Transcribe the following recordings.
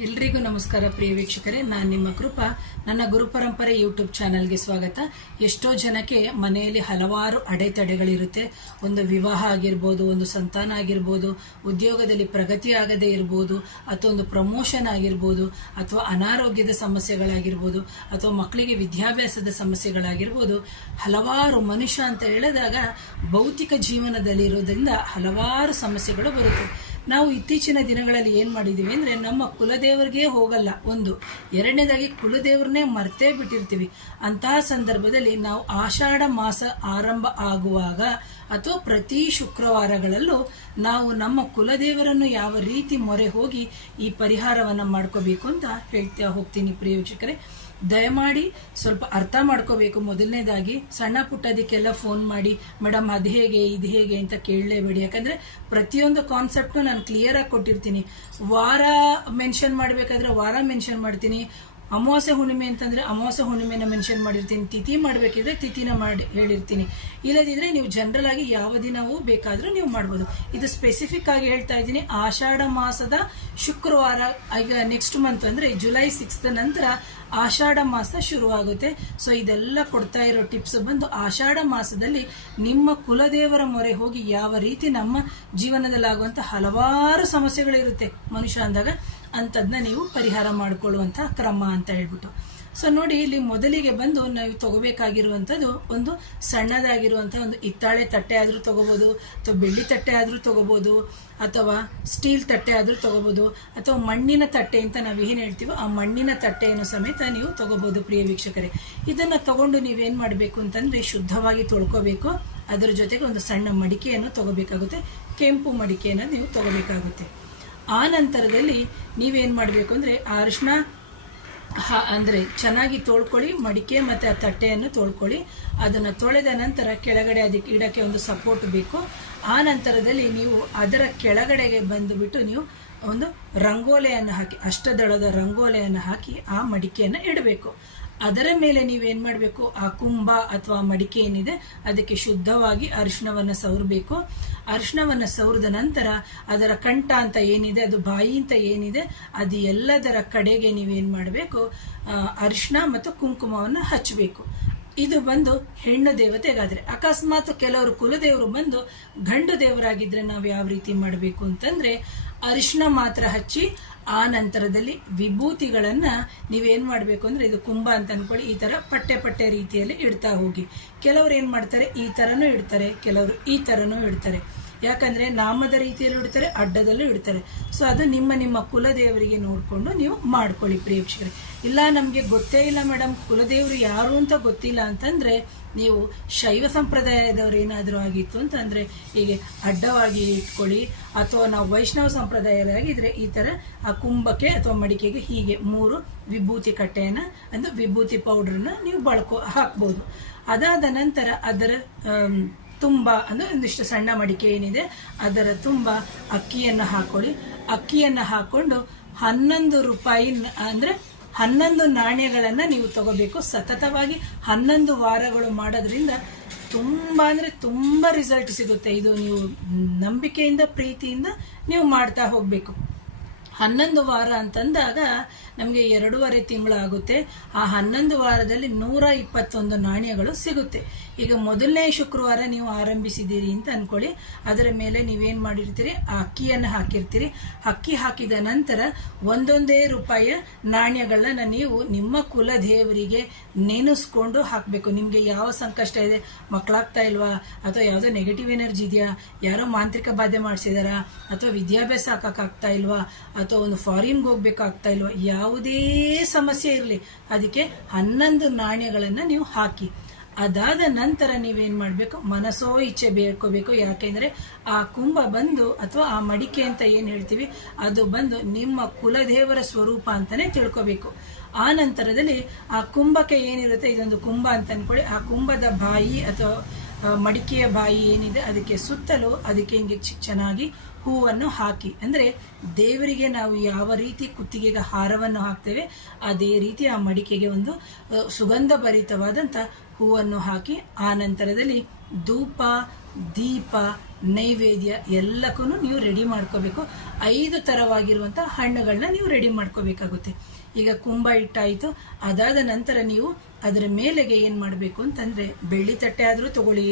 ಎಲ್ರಿಗೂ ನಮಸ್ಕಾರ ಪ್ರಿಯ ವೀಕ್ಷಕರೇ, ನಾನು ನಿಮ್ಮ ಕೃಪಾ. ನನ್ನ ಗುರುಪರಂಪರೆ ಯೂಟ್ಯೂಬ್ ಚಾನೆಲ್ಗೆ ಸ್ವಾಗತ. ಎಷ್ಟೋ ಜನಕ್ಕೆ ಮನೆಯಲ್ಲಿ ಹಲವಾರು ಅಡೆತಡೆಗಳಿರುತ್ತೆ. ಒಂದು ವಿವಾಹ ಆಗಿರ್ಬೋದು, ಒಂದು ಸಂತಾನ ಆಗಿರ್ಬೋದು, ಉದ್ಯೋಗದಲ್ಲಿ ಪ್ರಗತಿ ಆಗದೇ ಇರ್ಬೋದು, ಅಥವಾ ಒಂದು ಪ್ರಮೋಷನ್ ಆಗಿರ್ಬೋದು, ಅಥವಾ ಅನಾರೋಗ್ಯದ ಸಮಸ್ಯೆಗಳಾಗಿರ್ಬೋದು, ಅಥವಾ ಮಕ್ಕಳಿಗೆ ವಿದ್ಯಾಭ್ಯಾಸದ ಸಮಸ್ಯೆಗಳಾಗಿರ್ಬೋದು. ಹಲವಾರು ಮನುಷ್ಯ ಅಂತ ಹೇಳಿದಾಗ ಭೌತಿಕ ಜೀವನದಲ್ಲಿ ಇರೋದ್ರಿಂದ ಹಲವಾರು ಸಮಸ್ಯೆಗಳು ಬರುತ್ತೆ. ನಾವು ಇತ್ತೀಚಿನ ದಿನಗಳಲ್ಲಿ ಏನ್ ಮಾಡಿದೀವಿ ಅಂದ್ರೆ, ನಮ್ಮ ಕುಲದೇವರಿಗೆ ಹೋಗಲ್ಲ. ಒಂದು ಎರಡನೇದಾಗಿ ಕುಲದೇವ್ರನ್ನೇ ಮರ್ತೇ ಬಿಟ್ಟಿರ್ತೀವಿ. ಅಂತಹ ಸಂದರ್ಭದಲ್ಲಿ ನಾವು ಆಷಾಢ ಮಾಸ ಆರಂಭ ಆಗುವಾಗ ಅಥವಾ ಪ್ರತಿ ಶುಕ್ರವಾರಗಳಲ್ಲೂ ನಾವು ನಮ್ಮ ಕುಲದೇವರನ್ನು ಯಾವ ರೀತಿ ಮೊರೆ ಹೋಗಿ ಈ ಪರಿಹಾರವನ್ನ ಮಾಡ್ಕೋಬೇಕು ಅಂತ ಹೇಳ್ತಾ ಹೋಗ್ತೀನಿ ಪ್ರಿಯ ವೀಕ್ಷಕರೇ. ದಯಮಾಡಿ ಸ್ವಲ್ಪ ಅರ್ಥ ಮಾಡ್ಕೋಬೇಕು. ಮೊದಲನೇದಾಗಿ ಸಣ್ಣ ಪುಟ್ಟದಕ್ಕೆಲ್ಲ ಫೋನ್ ಮಾಡಿ ಮೇಡಮ್ ಅದು ಹೇಗೆ ಇದು ಹೇಗೆ ಅಂತ ಕೇಳಲೇಬೇಡಿ. ಯಾಕಂದ್ರೆ ಪ್ರತಿಯೊಂದು ಕಾನ್ಸೆಪ್ಟ್ ನಾನು ಕ್ಲಿಯರ್ ಆಗಿ ಕೊಟ್ಟಿರ್ತೀನಿ. ವಾರ ಮೆನ್ಷನ್ ಮಾಡಬೇಕಾದ್ರೆ ವಾರ ಮೆನ್ಷನ್ ಮಾಡ್ತೀನಿ. ಅಮಾವಾಸ್ಯೆ ಹುಣ್ಣಿಮೆ ಅಂತಂದ್ರೆ ಅಮಾವಾಸ್ಯೆ ಹುಣ್ಣಿಮೆನ ಮೆನ್ಷನ್ ಮಾಡಿರ್ತೀನಿ. ತಿಥಿ ಮಾಡಬೇಕಿದ್ರೆ ತಿಥಿನ ಮಾಡಿ ಹೇಳಿರ್ತೀನಿ. ಇಲ್ಲದಿದ್ರೆ ನೀವು ಜನರಲ್ ಆಗಿ ಯಾವ ದಿನವೂ ಬೇಕಾದ್ರೂ ನೀವು ಮಾಡ್ಬೋದು. ಇದು ಸ್ಪೆಸಿಫಿಕ್ ಆಗಿ ಹೇಳ್ತಾ ಇದ್ದೀನಿ. ಆಷಾಢ ಮಾಸದ ಶುಕ್ರವಾರ, ಈಗ ನೆಕ್ಸ್ಟ್ ಮಂತ್ ಅಂದ್ರೆ ಜುಲೈ 6 ನಂತರ ಆಷಾಢ ಮಾಸ ಶುರುವಾಗುತ್ತೆ. ಸೊ ಇದೆಲ್ಲ ಕೊಡ್ತಾ ಇರೋ ಟಿಪ್ಸ್ ಬಂದು ಆಷಾಢ ಮಾಸದಲ್ಲಿ ನಿಮ್ಮ ಕುಲದೇವರ ಮೊರೆ ಹೋಗಿ ಯಾವ ರೀತಿ ನಮ್ಮ ಜೀವನದಲ್ಲಿ ಆಗುವಂತ ಹಲವಾರು ಸಮಸ್ಯೆಗಳಿರುತ್ತೆ ಮನುಷ್ಯ ಅಂದಾಗ, ಅಂತದ್ನ ನೀವು ಪರಿಹಾರ ಮಾಡಿಕೊಳ್ಳುವಂತ ಕ್ರಮ ಅಂತ ಹೇಳ್ಬಿಟ್ಟು. ಸೊ ನೋಡಿ, ಇಲ್ಲಿ ಮೊದಲಿಗೆ ಬಂದು ನಾವು ತಗೋಬೇಕಾಗಿರುವಂತದ್ದು ಒಂದು ಸಣ್ಣದಾಗಿರುವಂತಹ ಒಂದು ಹಿತ್ತಾಳೆ ತಟ್ಟೆ ಆದ್ರೂ ತಗೋಬಹುದು, ಅಥವಾ ಬೆಳ್ಳಿ ತಟ್ಟೆ ಆದ್ರೂ ತಗೋಬಹುದು, ಅಥವಾ ಸ್ಟೀಲ್ ತಟ್ಟೆ ಆದ್ರೂ ತಗೋಬಹುದು, ಅಥವಾ ಮಣ್ಣಿನ ತಟ್ಟೆ ಅಂತ ನಾವು ಏನ್ ಹೇಳ್ತೀವೋ ಆ ಮಣ್ಣಿನ ತಟ್ಟೆಯನ್ನು ಸಮೇತ ನೀವು ತಗೋಬಹುದು ಪ್ರಿಯ ವೀಕ್ಷಕರೇ. ಇದನ್ನ ತಗೊಂಡು ನೀವೇನ್ ಮಾಡ್ಬೇಕು ಅಂತಂದ್ರೆ ಶುದ್ಧವಾಗಿ ತೊಳ್ಕೋಬೇಕು. ಅದರ ಜೊತೆಗೆ ಒಂದು ಸಣ್ಣ ಮಡಿಕೆಯನ್ನು ತಗೋಬೇಕಾಗುತ್ತೆ. ಕೆಂಪು ಮಡಿಕೆಯನ್ನು ನೀವು ತಗೋಬೇಕಾಗುತ್ತೆ. ಆ ನಂತರದಲ್ಲಿ ನೀವೇನ್ ಮಾಡ್ಬೇಕು ಅಂದ್ರೆ ಅರಿಶಿನ ಅಂದ್ರೆ ಚೆನ್ನಾಗಿ ತೊಳ್ಕೊಳ್ಳಿ. ಮಡಿಕೆ ಮತ್ತೆ ಆ ತಟ್ಟೆಯನ್ನು ತೊಳ್ಕೊಳ್ಳಿ. ಅದನ್ನ ತೊಳೆದ ನಂತರ ಕೆಳಗಡೆ ಅದಕ್ಕೆ ಇಡಕ್ಕೆ ಒಂದು ಸಪೋರ್ಟ್ ಬೇಕು. ಆ ನಂತರದಲ್ಲಿ ನೀವು ಅದರ ಕೆಳಗಡೆಗೆ ಬಂದುಬಿಟ್ಟು ನೀವು ಒಂದು ರಂಗೋಲೆಯನ್ನು ಹಾಕಿ, ಅಷ್ಟದಳದ ರಂಗೋಲೆಯನ್ನು ಹಾಕಿ ಆ ಮಡಿಕೆಯನ್ನು ಇಡಬೇಕು. ಅದರ ಮೇಲೆ ನೀವೇನ್ ಮಾಡಬೇಕು, ಆ ಕುಂಭ ಅಥವಾ ಮಡಿಕೆ ಏನಿದೆ ಅದಕ್ಕೆ ಶುದ್ಧವಾಗಿ ಅರಿಶಿಣವನ್ನ ಸವರಬೇಕು. ಅರಿಶಿಣವನ್ನ ಸವರಿದ ನಂತರ ಅದರ ಕಂಠ ಅಂತ ಏನಿದೆ, ಅದು ಬಾಯಿ ಅಂತ ಏನಿದೆ, ಅದು ಎಲ್ಲದರ ಕಡೆಗೆ ನೀವೇನ್ ಮಾಡಬೇಕು, ಅರಿಶಿಣ ಮತ್ತು ಕುಂಕುಮವನ್ನ ಹಚ್ಚಬೇಕು. ಇದು ಬಂದು ಹೆಣ್ಣು ದೇವತೆಗಾದ್ರೆ. ಅಕಸ್ಮಾತ್ ಕೆಲವರು ಕುಲದೇವರು ಬಂದು ಗಂಡು ದೇವರಾಗಿದ್ರೆ ನಾವು ಯಾವ ರೀತಿ ಮಾಡಬೇಕು ಅಂತಂದ್ರೆ, ಅರಿಶಿಣ ಮಾತ್ರ ಹಚ್ಚಿ ಆ ನಂತರದಲ್ಲಿ ವಿಭೂತಿಗಳನ್ನ ನೀವೇನ್ ಮಾಡ್ಬೇಕು ಅಂದ್ರೆ, ಇದು ಕುಂಭ ಅಂತ ಅನ್ಕೊಳ್ಳಿ, ಈ ತರ ಪಟ್ಟೆ ಪಟ್ಟೆ ರೀತಿಯಲ್ಲಿ ಇಡ್ತಾ ಹೋಗಿ. ಕೆಲವರು ಏನ್ ಮಾಡ್ತಾರೆ, ಈ ತರನೂ ಇಡ್ತಾರೆ, ಕೆಲವರು ಈ ತರನೂ ಇಡ್ತಾರೆ. ಯಾಕಂದ್ರೆ ನಾಮದ ರೀತಿಯಲ್ಲೂ ಇಡ್ತಾರೆ, ಅಡ್ಡದಲ್ಲೂ ಇಡ್ತಾರೆ. ಸೊ ಅದು ನಿಮ್ಮ ಕುಲದೇವರಿಗೆ ನೋಡ್ಕೊಂಡು ನೀವು ಮಾಡ್ಕೊಳ್ಳಿ ಪ್ರೇಕ್ಷಕರೇ. ಇಲ್ಲ ನಮ್ಗೆ ಗೊತ್ತೇ ಇಲ್ಲ ಮೇಡಮ್, ಕುಲದೇವರು ಯಾರು ಅಂತ ಗೊತ್ತಿಲ್ಲ ಅಂತಂದ್ರೆ, ನೀವು ಶೈವ ಸಂಪ್ರದಾಯದವ್ರು ಏನಾದರೂ ಆಗಿತ್ತು ಅಂತಂದ್ರೆ ಹೀಗೆ ಅಡ್ಡವಾಗಿ ಇಟ್ಕೊಳ್ಳಿ. ಅಥವಾ ನಾವು ವೈಷ್ಣವ ಸಂಪ್ರದಾಯದಾಗಿದ್ರೆ ಈ ತರ ಆ ಕುಂಭಕ್ಕೆ ಅಥವಾ ಮಡಿಕೆಗೆ ಹೀಗೆ 3 ವಿಭೂತಿ ಕಟ್ಟೆಯನ್ನ ಅಂದ್ರೆ ವಿಭೂತಿ ಪೌಡರ್ನ ನೀವು ಹಾಕ್ಬೋದು. ಅದಾದ ನಂತರ ಅದರ ತುಂಬ ಅಂದ್ರೆ ಒಂದಿಷ್ಟು ಸಣ್ಣ ಮಡಿಕೆ ಏನಿದೆ ಅದರ ತುಂಬ ಅಕ್ಕಿಯನ್ನು ಹಾಕೊಳ್ಳಿ. ಅಕ್ಕಿಯನ್ನು ಹಾಕೊಂಡು 11 ರೂಪಾಯಿ ಅಂದ್ರೆ 11 ನಾಣ್ಯಗಳನ್ನ ನೀವು ತಗೋಬೇಕು. ಸತತವಾಗಿ 11 ವಾರಗಳು ಮಾಡೋದ್ರಿಂದ ತುಂಬಾ ಅಂದ್ರೆ ತುಂಬಾ ರಿಸಲ್ಟ್ ಸಿಗುತ್ತೆ. ಇದು ನೀವು ನಂಬಿಕೆಯಿಂದ ಪ್ರೀತಿಯಿಂದ ನೀವು ಮಾಡ್ತಾ ಹೋಗ್ಬೇಕು. 11 ವಾರ ಅಂತಂದಾಗ ನಮಗೆ 2.5 ತಿಂಗಳು ಆಗುತ್ತೆ. ಆ 11 ವಾರದಲ್ಲಿ 121 ನಾಣ್ಯಗಳು ಸಿಗುತ್ತೆ. ಈಗ ಮೊದಲನೇ ಶುಕ್ರವಾರ ನೀವು ಆರಂಭಿಸಿದ್ದೀರಿ ಅಂತ ಅನ್ಕೊಳ್ಳಿ. ಅದರ ಮೇಲೆ ನೀವೇನ್ ಮಾಡಿರ್ತೀರಿ, ಆ ಅಕ್ಕಿಯನ್ನು ಹಾಕಿರ್ತೀರಿ. ಅಕ್ಕಿ ಹಾಕಿದ ನಂತರ 1 ರೂಪಾಯಿಯ ನಾಣ್ಯಗಳನ್ನ ನೀವು ನಿಮ್ಮ ಕುಲದೇವರಿಗೆ ನೆನೆಸ್ಕೊಂಡು ಹಾಕ್ಬೇಕು. ನಿಮ್ಗೆ ಯಾವ ಸಂಕಷ್ಟ ಇದೆ, ಮಕ್ಕಳಾಗ್ತಾ ಇಲ್ವಾ, ಅಥವಾ ಯಾವುದೋ ನೆಗೆಟಿವ್ ಎನರ್ಜಿ ಇದೆಯಾ, ಯಾರೋ ಮಾಂತ್ರಿಕ ಬಾಧೆ ಮಾಡಿಸಿದಾರ, ಅಥವಾ ವಿದ್ಯಾಭ್ಯಾಸ ಹಾಕಕ್ಕಾಗ್ತಾ ಇಲ್ವಾ, ಅಥವಾ ಒಂದು ಫಾರಿನ್ಗೆ ಹೋಗ್ಬೇಕಾಗ್ತಾ ಇಲ್ವಾ, ಯಾವುದೇ ಸಮಸ್ಯೆ ಇರಲಿ ಅದಕ್ಕೆ 11 ನಾಣ್ಯಗಳನ್ನ ನೀವು ಹಾಕಿ. ಅದಾದ ನಂತರ ನೀವೇನ್ ಮಾಡ್ಬೇಕು, ಮನಸೋ ಇಚ್ಛೆ ಬೇಡ್ಕೋಬೇಕು. ಯಾಕೆಂದ್ರೆ ಆ ಕುಂಭ ಬಂದು ಅಥವಾ ಆ ಮಡಿಕೆ ಅಂತ ಏನ್ ಹೇಳ್ತೀವಿ ಅದು ಬಂದು ನಿಮ್ಮ ಕುಲದೇವರ ಸ್ವರೂಪ ಅಂತಾನೆ ತಿಳ್ಕೋಬೇಕು. ಆ ನಂತರದಲ್ಲಿ ಆ ಕುಂಭಕ್ಕೆ ಏನಿರುತ್ತೆ, ಇದೊಂದು ಕುಂಭ ಅಂತ ಅನ್ಕೊಳ್ಳಿ. ಆ ಕುಂಭದ ಬಾಯಿ ಅಥವಾ ಮಡಿಕೆಯ ಬಾಯಿ ಏನಿದೆ ಅದಕ್ಕೆ ಸುತ್ತಲೂ ಅದಕ್ಕೆ ಹಿಂಗೆ ಚೆನ್ನಾಗಿ ಹೂವನ್ನು ಹಾಕಿ. ಅಂದ್ರೆ ದೇವರಿಗೆ ನಾವು ಯಾವ ರೀತಿ ಕುತ್ತಿಗೆಗೆ ಹಾರವನ್ನು ಹಾಕ್ತೇವೆ ಅದೇ ರೀತಿ ಆ ಮಡಿಕೆಗೆ ಒಂದು ಸುಗಂಧ ಭರಿತವಾದಂತ ಹೂವನ್ನು ಹಾಕಿ. ಆ ನಂತರದಲ್ಲಿ ಧೂಪ, ದೀಪ, ನೈವೇದ್ಯ ಎಲ್ಲಕ್ಕೂ ನೀವು ರೆಡಿ ಮಾಡ್ಕೋಬೇಕು. 5 ಥರವಾಗಿರುವಂಥ ಹಣ್ಣುಗಳನ್ನ ನೀವು ರೆಡಿ ಮಾಡ್ಕೋಬೇಕಾಗುತ್ತೆ. ಈಗ ಕುಂಭ ಇಟ್ಟಾಯಿತು. ಅದಾದ ನಂತರ ನೀವು ಅದರ ಮೇಲೆಗೆ ಏನು ಮಾಡಬೇಕು ಅಂತಂದರೆ, ಬೆಳ್ಳಿ ತಟ್ಟೆ ಆದರೂ ತಗೊಳ್ಳಿ,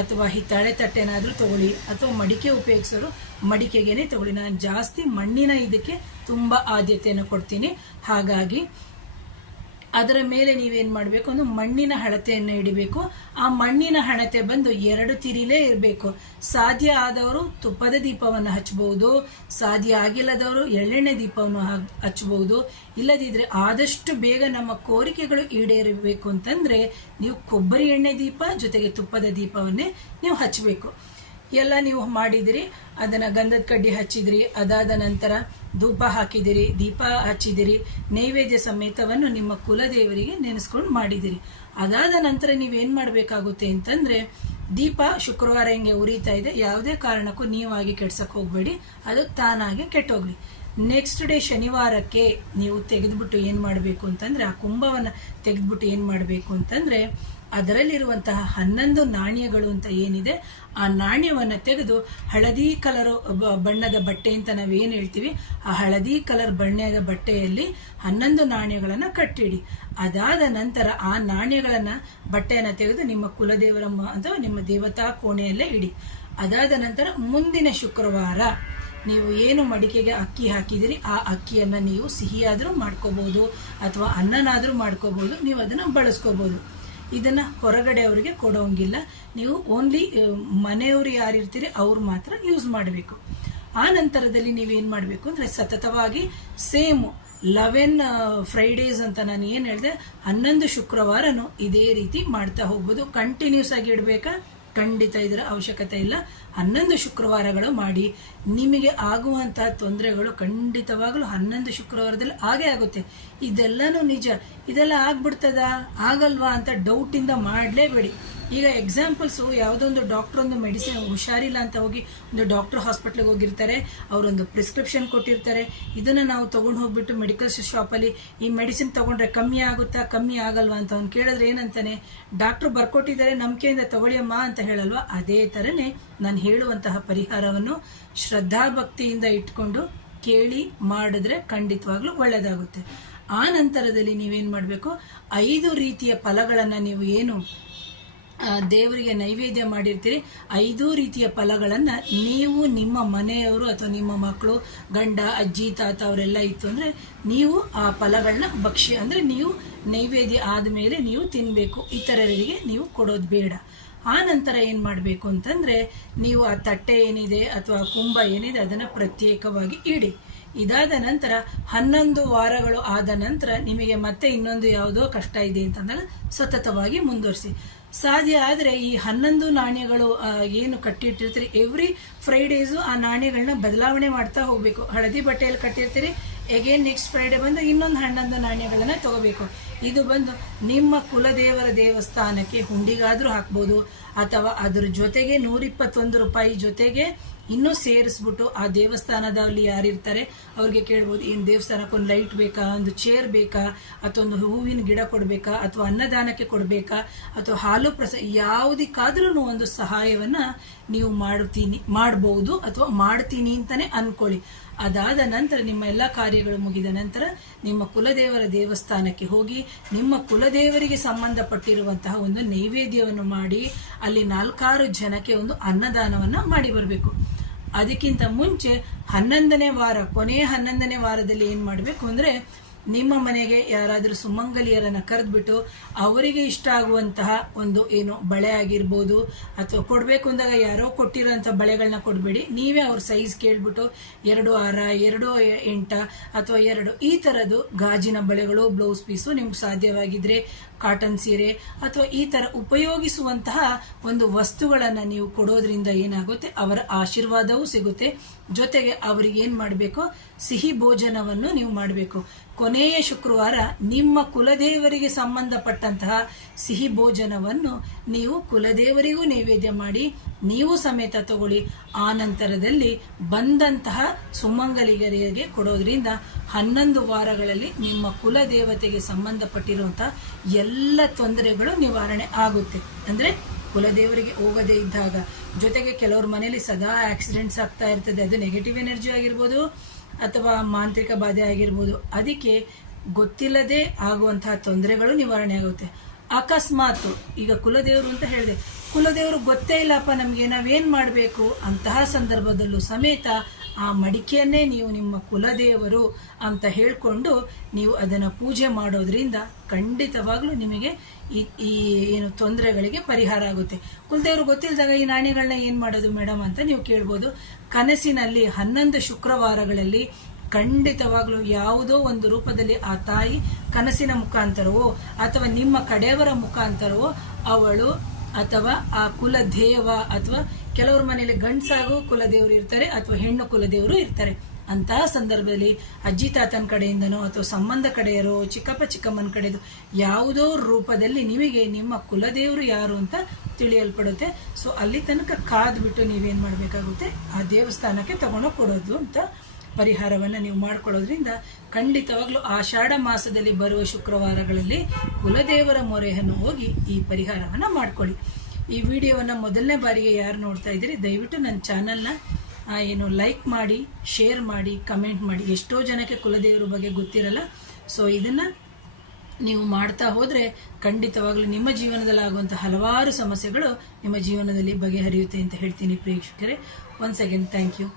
ಅಥವಾ ಹಿತ್ತಾಳೆ ತಟ್ಟೆನಾದರೂ ತಗೊಳ್ಳಿ, ಅಥವಾ ಮಡಿಕೆ ಉಪಯೋಗಿಸೋರು ಮಡಿಕೆಗೇನೆ ತಗೊಳ್ಳಿ. ನಾನು ಜಾಸ್ತಿ ಮಣ್ಣಿನ ಇದಕ್ಕೆ ತುಂಬ ಆದ್ಯತೆಯನ್ನು ಕೊಡ್ತೀನಿ. ಹಾಗಾಗಿ ಅದರ ಮೇಲೆ ನೀವೇನು ಮಾಡಬೇಕು, ಒಂದು ಮಣ್ಣಿನ ಹಣತೆಯನ್ನು ಇಡಬೇಕು. ಆ ಮಣ್ಣಿನ ಹಣತೆ ಬಂದು 2 ತಿರಿಲೇ ಇರಬೇಕು. ಸಾಧ್ಯ ಆದವರು ತುಪ್ಪದ ದೀಪವನ್ನು ಹಚ್ಚಬಹುದು, ಸಾಧ್ಯ ಆಗಿಲ್ಲದವರು ಎಳ್ಳೆಣ್ಣೆ ದೀಪವನ್ನು ಹಚ್ಚಬಹುದು. ಇಲ್ಲದಿದ್ರೆ ಆದಷ್ಟು ಬೇಗ ನಮ್ಮ ಕೋರಿಕೆಗಳು ಈಡೇರಬೇಕು ಅಂತಂದ್ರೆ ನೀವು ಕೊಬ್ಬರಿ ಎಣ್ಣೆ ದೀಪ ಜೊತೆಗೆ ತುಪ್ಪದ ದೀಪವನ್ನೇ ನೀವು ಹಚ್ಚಬೇಕು. ಎಲ್ಲ ನೀವು ಮಾಡಿದಿರಿ, ಅದನ್ನ ಗಂಧದ ಕಡ್ಡಿ ಹಚ್ಚಿದಿರಿ, ಅದಾದ ನಂತರ ಧೂಪ ಹಾಕಿದಿರಿ, ದೀಪ ಹಚ್ಚಿದಿರಿ, ನೈವೇದ್ಯ ಸಮೇತವನ್ನು ನಿಮ್ಮ ಕುಲದೇವರಿಗೆ ನೆನೆಸ್ಕೊಂಡು ಮಾಡಿದಿರಿ. ಅದಾದ ನಂತರ ನೀವೇನ್ ಮಾಡಬೇಕಾಗುತ್ತೆ ಅಂತಂದ್ರೆ, ದೀಪ ಶುಕ್ರವಾರ ಹಿಂಗೆ ಉರಿತಾ ಇದೆ, ಯಾವುದೇ ಕಾರಣಕ್ಕೂ ನೀವಾಗಿ ಕೆಡ್ಸಕ್ ಹೋಗ್ಬೇಡಿ, ಅದು ತಾನಾಗೆ ಕೆಟ್ಟೋಗ್ಲಿ. ನೆಕ್ಸ್ಟ್ ಡೇ ಶನಿವಾರಕ್ಕೆ ನೀವು ತೆಗೆದ್ಬಿಟ್ಟು ಏನ್ ಮಾಡಬೇಕು ಅಂತಂದ್ರೆ, ಆ ಕುಂಭವನ್ನ ತೆಗೆದ್ಬಿಟ್ಟು ಏನ್ ಮಾಡಬೇಕು ಅಂತಂದ್ರೆ, ಅದರಲ್ಲಿರುವಂತಹ 11 ನಾಣ್ಯಗಳು ಅಂತ ಏನಿದೆ, ಆ ನಾಣ್ಯವನ್ನ ತೆಗೆದು ಹಳದಿ ಕಲರ್ ಬಣ್ಣದ ಬಟ್ಟೆ ಅಂತ ನಾವೇನ್ ಹೇಳ್ತೀವಿ, ಆ ಹಳದಿ ಕಲರ್ ಬಣ್ಣದ ಬಟ್ಟೆಯಲ್ಲಿ 11 ನಾಣ್ಯಗಳನ್ನ ಕಟ್ಟಿಡಿ. ಅದಾದ ನಂತರ ಆ ನಾಣ್ಯಗಳನ್ನ ಬಟ್ಟೆಯನ್ನ ತೆಗೆದು ನಿಮ್ಮ ಕುಲದೇವರ ಅಥವಾ ನಿಮ್ಮ ದೇವತಾ ಕೋಣೆಯಲ್ಲೇ ಇಡಿ. ಅದಾದ ನಂತರ ಮುಂದಿನ ಶುಕ್ರವಾರ ನೀವು ಏನು ಮಡಿಕೆಗೆ ಅಕ್ಕಿ ಹಾಕಿದಿರಿ, ಆ ಅಕ್ಕಿಯನ್ನ ನೀವು ಸಿಹಿಯಾದ್ರೂ ಮಾಡ್ಕೋಬಹುದು ಅಥವಾ ಅನ್ನನಾದ್ರೂ ಮಾಡ್ಕೋಬಹುದು, ನೀವು ಅದನ್ನ ಬಳಸ್ಕೋಬಹುದು. ಇದನ್ನ ಹೊರಗಡೆ ಅವರಿಗೆ ಕೊಡೋಂಗಿಲ್ಲ. ನೀವು ಓನ್ಲಿ ಮನೆಯವರು ಯಾರಿರ್ತೀರಿ ಅವ್ರು ಮಾತ್ರ ಯೂಸ್ ಮಾಡಬೇಕು. ಆ ನಂತರದಲ್ಲಿ ನೀವೇನ್ ಮಾಡಬೇಕು ಅಂದ್ರೆ, ಸತತವಾಗಿ ಸೇಮ್ 11 ಫ್ರೈಡೇಸ್ ಅಂತ ನಾನು ಏನ್ ಹೇಳಿದೆ, 11 ಶುಕ್ರವಾರನು ಇದೇ ರೀತಿ ಮಾಡ್ತಾ ಹೋಗ್ಬೋದು. ಕಂಟಿನ್ಯೂಸ್ ಆಗಿ ಇಡಬೇಕಾ? ಖಂಡಿತ ಇದರ ಅವಶ್ಯಕತೆ ಇಲ್ಲ. 11 ಶುಕ್ರವಾರಗಳು ಮಾಡಿ. ನಿಮಗೆ ಆಗುವಂತಹ ತೊಂದರೆಗಳು ಖಂಡಿತವಾಗ್ಲೂ 11 ಶುಕ್ರವಾರದಲ್ಲಿ ಆಗೇ ಆಗುತ್ತೆ. ಇದೆಲ್ಲಾನು ನಿಜ. ಇದೆಲ್ಲ ಆಗ್ಬಿಡ್ತದ ಆಗಲ್ವಾ ಅಂತ ಡೌಟ್ ಇಂದ ಮಾಡ್ಲೇಬೇಡಿ. ಈಗ ಎಕ್ಸಾಂಪಲ್ಸ್, ಯಾವುದೋ ಒಂದು ಡಾಕ್ಟರ್ ಒಂದು ಮೆಡಿಸಿನ್ ಹುಷಾರಿಲ್ಲ ಅಂತ ಹೋಗಿ ಒಂದು ಡಾಕ್ಟರ್ ಹಾಸ್ಪಿಟ್ಲಿಗೆ ಹೋಗಿರ್ತಾರೆ, ಅವರೊಂದು ಪ್ರಿಸ್ಕ್ರಿಪ್ಷನ್ ಕೊಟ್ಟಿರ್ತಾರೆ. ಇದನ್ನ ನಾವು ತಗೊಂಡು ಹೋಗ್ಬಿಟ್ಟು ಮೆಡಿಕಲ್ ಶಾಪಲ್ಲಿ ಈ ಮೆಡಿಸಿನ್ ತಗೊಂಡ್ರೆ ಕಮ್ಮಿ ಆಗುತ್ತಾ ಕಮ್ಮಿ ಆಗಲ್ವಾ ಅಂತ ಅವ್ನು ಕೇಳಿದ್ರೆ ಏನಂತಾನೆ, ಡಾಕ್ಟರ್ ಬರ್ಕೊಟ್ಟಿದ್ದಾರೆ ನಂಬಿಕೆಯಿಂದ ತಗೊಳ್ಳಿಯಮ್ಮ ಅಂತ ಹೇಳಲ್ವಾ? ಅದೇ ತರನೇ ನಾನು ಹೇಳುವಂತಹ ಪರಿಹಾರವನ್ನು ಶ್ರದ್ಧಾ ಭಕ್ತಿಯಿಂದ ಇಟ್ಕೊಂಡು ಕೇಳಿ ಮಾಡಿದ್ರೆ ಖಂಡಿತವಾಗ್ಲೂ ಒಳ್ಳೇದಾಗುತ್ತೆ. ಆ ನಂತರದಲ್ಲಿ ನೀವೇನ್ ಮಾಡಬೇಕು, 5 ರೀತಿಯ ಫಲಗಳನ್ನ ನೀವು ಏನು ದೇವರಿಗೆ ನೈವೇದ್ಯ ಮಾಡಿರ್ತೀರಿ, 5 ರೀತಿಯ ಫಲಗಳನ್ನ ನೀವು ನಿಮ್ಮ ಮನೆಯವರು ಅಥವಾ ನಿಮ್ಮ ಮಕ್ಕಳು, ಗಂಡ, ಅಜ್ಜಿ, ತಾತ ಅವರೆಲ್ಲ ಇತ್ತು ಅಂದ್ರೆ ನೀವು ಆ ಫಲಗಳನ್ನ ಭಕ್ಷ್ಯ ಅಂದ್ರೆ ನೀವು ನೈವೇದ್ಯ ಆದ್ಮೇಲೆ ನೀವು ತಿನ್ಬೇಕು. ಇತರರಿಗೆ ನೀವು ಕೊಡೋದು ಬೇಡ. ಆ ನಂತರ ಏನ್ ಮಾಡಬೇಕು ಅಂತಂದ್ರೆ, ನೀವು ಆ ತಟ್ಟೆ ಏನಿದೆ ಅಥವಾ ಕುಂಭ ಏನಿದೆ ಅದನ್ನ ಪ್ರತ್ಯೇಕವಾಗಿ ಇಡಿ. ಇದಾದ ನಂತರ 11 ವಾರಗಳು ಆದ ನಂತರ ನಿಮಗೆ ಮತ್ತೆ ಇನ್ನೊಂದು ಯಾವುದೋ ಕಷ್ಟ ಇದೆ ಅಂತಂದಾಗ ಸತತವಾಗಿ ಮುಂದುವರಿಸಿ. ಸಾಧ್ಯ ಆದ್ರೆ ಈ 11 ನಾಣ್ಯಗಳು ಏನು ಕಟ್ಟಿಟ್ಟಿರ್ತೀರಿ, ಎವ್ರಿ ಫ್ರೈಡೇಸು ಆ ನಾಣ್ಯಗಳನ್ನ ಬದಲಾವಣೆ ಮಾಡ್ತಾ ಹೋಗ್ಬೇಕು. ಹಳದಿ ಬಟ್ಟೆಯಲ್ಲಿ ಕಟ್ಟಿರ್ತೀರಿ, ಎಗೇನ್ ನೆಕ್ಸ್ಟ್ ಫ್ರೈಡೆ ಬಂದು ಇನ್ನೊಂದು 11 ನಾಣ್ಯಗಳನ್ನ ತಗೋಬೇಕು. ಇದು ಬಂದು ನಿಮ್ಮ ಕುಲದೇವರ ದೇವಸ್ಥಾನಕ್ಕೆ ಹುಂಡಿಗಾದ್ರೂ ಹಾಕ್ಬೋದು, ಅಥವಾ ಅದ್ರ ಜೊತೆಗೆ 121 ರೂಪಾಯಿ ಜೊತೆಗೆ ಇನ್ನೂ ಸೇರಿಸ್ಬಿಟ್ಟು ಆ ದೇವಸ್ಥಾನದಲ್ಲಿ ಯಾರಿರ್ತಾರೆ ಅವ್ರಿಗೆ ಕೇಳ್ಬೋದು, ಏನ್ ದೇವಸ್ಥಾನಕ್ಕೆ ಒಂದು ಲೈಟ್ ಬೇಕಾ, ಒಂದು ಚೇರ್ ಬೇಕಾ, ಅಥವಾ ಒಂದು ಹೂವಿನ ಗಿಡ ಕೊಡ್ಬೇಕಾ, ಅಥವಾ ಅನ್ನದಾನಕ್ಕೆ ಕೊಡ್ಬೇಕಾ, ಅಥವಾ ಹಾಲು ಯಾವುದಕ್ಕಾದ್ರೂ ಒಂದು ಸಹಾಯವನ್ನ ನೀವು ಮಾಡಬಹುದು ಅಥವಾ ಮಾಡ್ತೀನಿ ಅಂತಾನೆ ಅನ್ಕೊಳ್ಳಿ. ಅದಾದ ನಂತರ ನಿಮ್ಮ ಎಲ್ಲ ಕಾರ್ಯಗಳು ಮುಗಿದ ನಂತರ ನಿಮ್ಮ ಕುಲದೇವರ ದೇವಸ್ಥಾನಕ್ಕೆ ಹೋಗಿ ನಿಮ್ಮ ಕುಲದೇವರಿಗೆ ಸಂಬಂಧಪಟ್ಟಿರುವಂತಹ ಒಂದು ನೈವೇದ್ಯವನ್ನು ಮಾಡಿ ಅಲ್ಲಿ 4-6 ಜನಕ್ಕೆ ಒಂದು ಅನ್ನದಾನವನ್ನ ಮಾಡಿ ಬರಬೇಕು. ಅದಕ್ಕಿಂತ ಮುಂಚೆ 11ನೇ ವಾರ, ಕೊನೆಯ 11ನೇ ವಾರದಲ್ಲಿ ಏನ್ ಮಾಡಬೇಕು ಅಂದ್ರೆ, ನಿಮ್ಮ ಮನೆಗೆ ಯಾರಾದ್ರೂ ಸುಮಂಗಲಿಯರನ್ನ ಕರೆದ್ಬಿಟ್ಟು ಅವರಿಗೆ ಇಷ್ಟ ಆಗುವಂತಹ ಒಂದು ಏನು ಬಳೆ ಆಗಿರ್ಬೋದು, ಅಥವಾ ಕೊಡ್ಬೇಕು ಅಂದಾಗ ಯಾರೋ ಕೊಟ್ಟಿರೋಂಥ ಬಳೆಗಳನ್ನ ಕೊಡ್ಬೇಡಿ. ನೀವೇ ಅವ್ರ ಸೈಜ್ ಕೇಳ್ಬಿಟ್ಟು 2 ಹಾರ, 2 ಎಂಟ ಅಥವಾ 2 ಈ ತರದ್ದು ಗಾಜಿನ ಬಳೆಗಳು, ಬ್ಲೌಸ್ ಪೀಸು ನಿಮ್ಗೆ ಸಾಧ್ಯವಾಗಿದ್ರೆ ಕಾಟನ್ ಸೀರೆ ಅಥವಾ ಈ ತರ ಉಪಯೋಗಿಸುವಂತಹ ಒಂದು ವಸ್ತುಗಳನ್ನ ನೀವು ಕೊಡೋದ್ರಿಂದ ಏನಾಗುತ್ತೆ, ಅವರ ಆಶೀರ್ವಾದವೂ ಸಿಗುತ್ತೆ. ಜೊತೆಗೆ ಅವರಿಗೆ ಏನ್ ಮಾಡಬೇಕು, ಸಿಹಿ ಭೋಜನವನ್ನು ನೀವು ಮಾಡಬೇಕು. ಕೊನೆಯ ಶುಕ್ರವಾರ ನಿಮ್ಮ ಕುಲದೇವರಿಗೆ ಸಂಬಂಧಪಟ್ಟಂತಹ ಸಿಹಿ ಭೋಜನವನ್ನು ನೀವು ಕುಲದೇವರಿಗೂ ನೈವೇದ್ಯ ಮಾಡಿ ನೀವು ಸಮೇತ ತಗೊಳ್ಳಿ. ಆ ನಂತರದಲ್ಲಿ ಬಂದಂತಹ ಸುಮಂಗಲಿಗರಿಗೆ ಕೊಡೋದ್ರಿಂದ 11 ವಾರಗಳಲ್ಲಿ ನಿಮ್ಮ ಕುಲದೇವತೆಗೆ ಸಂಬಂಧಪಟ್ಟಿರುವಂತಹ ಎಲ್ಲ ತೊಂದರೆಗಳು ನಿವಾರಣೆ ಆಗುತ್ತೆ. ಅಂದ್ರೆ ಕುಲದೇವರಿಗೆ ಹೋಗದೇ ಇದ್ದಾಗ, ಜೊತೆಗೆ ಕೆಲವ್ರ ಮನೆಯಲ್ಲಿ ಸದಾ ಆಕ್ಸಿಡೆಂಟ್ಸ್ ಆಗ್ತಾ ಇರ್ತದೆ, ಅದು ನೆಗೆಟಿವ್ ಎನರ್ಜಿ ಆಗಿರ್ಬೋದು ಅಥವಾ ಮಾಂತ್ರಿಕ ಬಾಧೆ ಆಗಿರ್ಬೋದು. ಅದಕ್ಕೆ ಗೊತ್ತಿಲ್ಲದೆ ಆಗುವಂತಹ ತೊಂದರೆಗಳು ನಿವಾರಣೆ ಆಗುತ್ತೆ. ಅಕಸ್ಮಾತ್ ಈಗ ಕುಲದೇವರು ಅಂತ ಹೇಳಿದೆ, ಕುಲದೇವರು ಗೊತ್ತೇ ಇಲ್ಲಪ್ಪ ನಮಗೆ, ನಾವೇನ್ ಮಾಡಬೇಕು, ಅಂತಹ ಸಂದರ್ಭದಲ್ಲೂ ಸಮೇತ ಆ ಮಡಿಕೆಯನ್ನೇ ನೀವು ನಿಮ್ಮ ಕುಲದೇವರು ಅಂತ ಹೇಳ್ಕೊಂಡು ನೀವು ಅದನ್ನು ಪೂಜೆ ಮಾಡೋದ್ರಿಂದ ಖಂಡಿತವಾಗ್ಲೂ ನಿಮಗೆ ಈ ಏನು ತೊಂದರೆಗಳಿಗೆ ಪರಿಹಾರ ಆಗುತ್ತೆ. ಕುಲದೇವರು ಗೊತ್ತಿಲ್ಲದಾಗ ಈ ನಾಣ್ಯಗಳನ್ನ ಏನ್ ಮಾಡೋದು ಮೇಡಮ್ ಅಂತ ನೀವು ಕೇಳ್ಬೋದು. ಕನಸಿನಲ್ಲಿ 11 ಶುಕ್ರವಾರಗಳಲ್ಲಿ ಖಂಡಿತವಾಗ್ಲೂ ಯಾವುದೋ ಒಂದು ರೂಪದಲ್ಲಿ ಆ ತಾಯಿ ಕನಸಿನ ಮುಖಾಂತರವೋ ಅಥವಾ ನಿಮ್ಮ ಕಡೆಯವರ ಮುಖಾಂತರವೋ ಅವಳು ಅಥವಾ ಆ ಕುಲದೇವ, ಅಥವಾ ಕೆಲವ್ರ ಮನೆಯಲ್ಲಿ ಗಂಡ್ಸಾಗೂ ಕುಲದೇವರು ಇರ್ತಾರೆ ಅಥವಾ ಹೆಣ್ಣು ಕುಲದೇವರು ಇರ್ತಾರೆ. ಅಂತಹ ಸಂದರ್ಭದಲ್ಲಿ ಅಜ್ಜಿ ತಾತನ ಕಡೆಯಿಂದನೋ ಅಥವಾ ಸಂಬಂಧ ಕಡೆಯರೋ ಚಿಕ್ಕಪ್ಪ ಚಿಕ್ಕಮ್ಮನ ಕಡೆದು ಯಾವುದೋ ರೂಪದಲ್ಲಿ ನಿಮಗೆ ನಿಮ್ಮ ಕುಲದೇವರು ಯಾರು ಅಂತ ತಿಳಿಯಲ್ಪಡುತ್ತೆ. ಸೊ ಅಲ್ಲಿ ತನಕ ಕಾದ್ಬಿಟ್ಟು ನೀವೇನ್ ಮಾಡಬೇಕಾಗುತ್ತೆ, ಆ ದೇವಸ್ಥಾನಕ್ಕೆ ತಗೊಂಡೋಗಿ ಕೊಡೋದು ಅಂತ ಪರಿಹಾರವನ್ನು ನೀವು ಮಾಡ್ಕೊಳ್ಳೋದ್ರಿಂದ ಖಂಡಿತವಾಗ್ಲೂ ಆಷಾಢ ಮಾಸದಲ್ಲಿ ಬರುವ ಶುಕ್ರವಾರಗಳಲ್ಲಿ ಕುಲದೇವರ ಮೊರೆಯನ್ನು ಹೋಗಿ ಈ ಪರಿಹಾರವನ್ನು ಮಾಡ್ಕೊಳ್ಳಿ. ಈ ವಿಡಿಯೋವನ್ನು ಮೊದಲನೇ ಬಾರಿಗೆ ಯಾರು ನೋಡ್ತಾ ಇದ್ದೀರಿ, ದಯವಿಟ್ಟು ನನ್ನ ಚಾನಲ್ನ ಲೈಕ್ ಮಾಡಿ, ಶೇರ್ ಮಾಡಿ, ಕಮೆಂಟ್ ಮಾಡಿ. ಎಷ್ಟೋ ಜನಕ್ಕೆ ಕುಲದೇವರ ಬಗ್ಗೆ ಗೊತ್ತಿರಲ್ಲ. ಸೊ ಇದನ್ನ ನೀವು ಮಾಡ್ತಾ ಹೋದ್ರೆ ಖಂಡಿತವಾಗ್ಲೂ ನಿಮ್ಮ ಜೀವನದಲ್ಲಿ ಆಗುವಂತಹ ಹಲವಾರು ಸಮಸ್ಯೆಗಳು ನಿಮ್ಮ ಜೀವನದಲ್ಲಿ ಬಗೆಹರಿಯುತ್ತೆ ಅಂತ ಹೇಳ್ತೀನಿ ಪ್ರೇಕ್ಷಕರೇ. Once again thank you.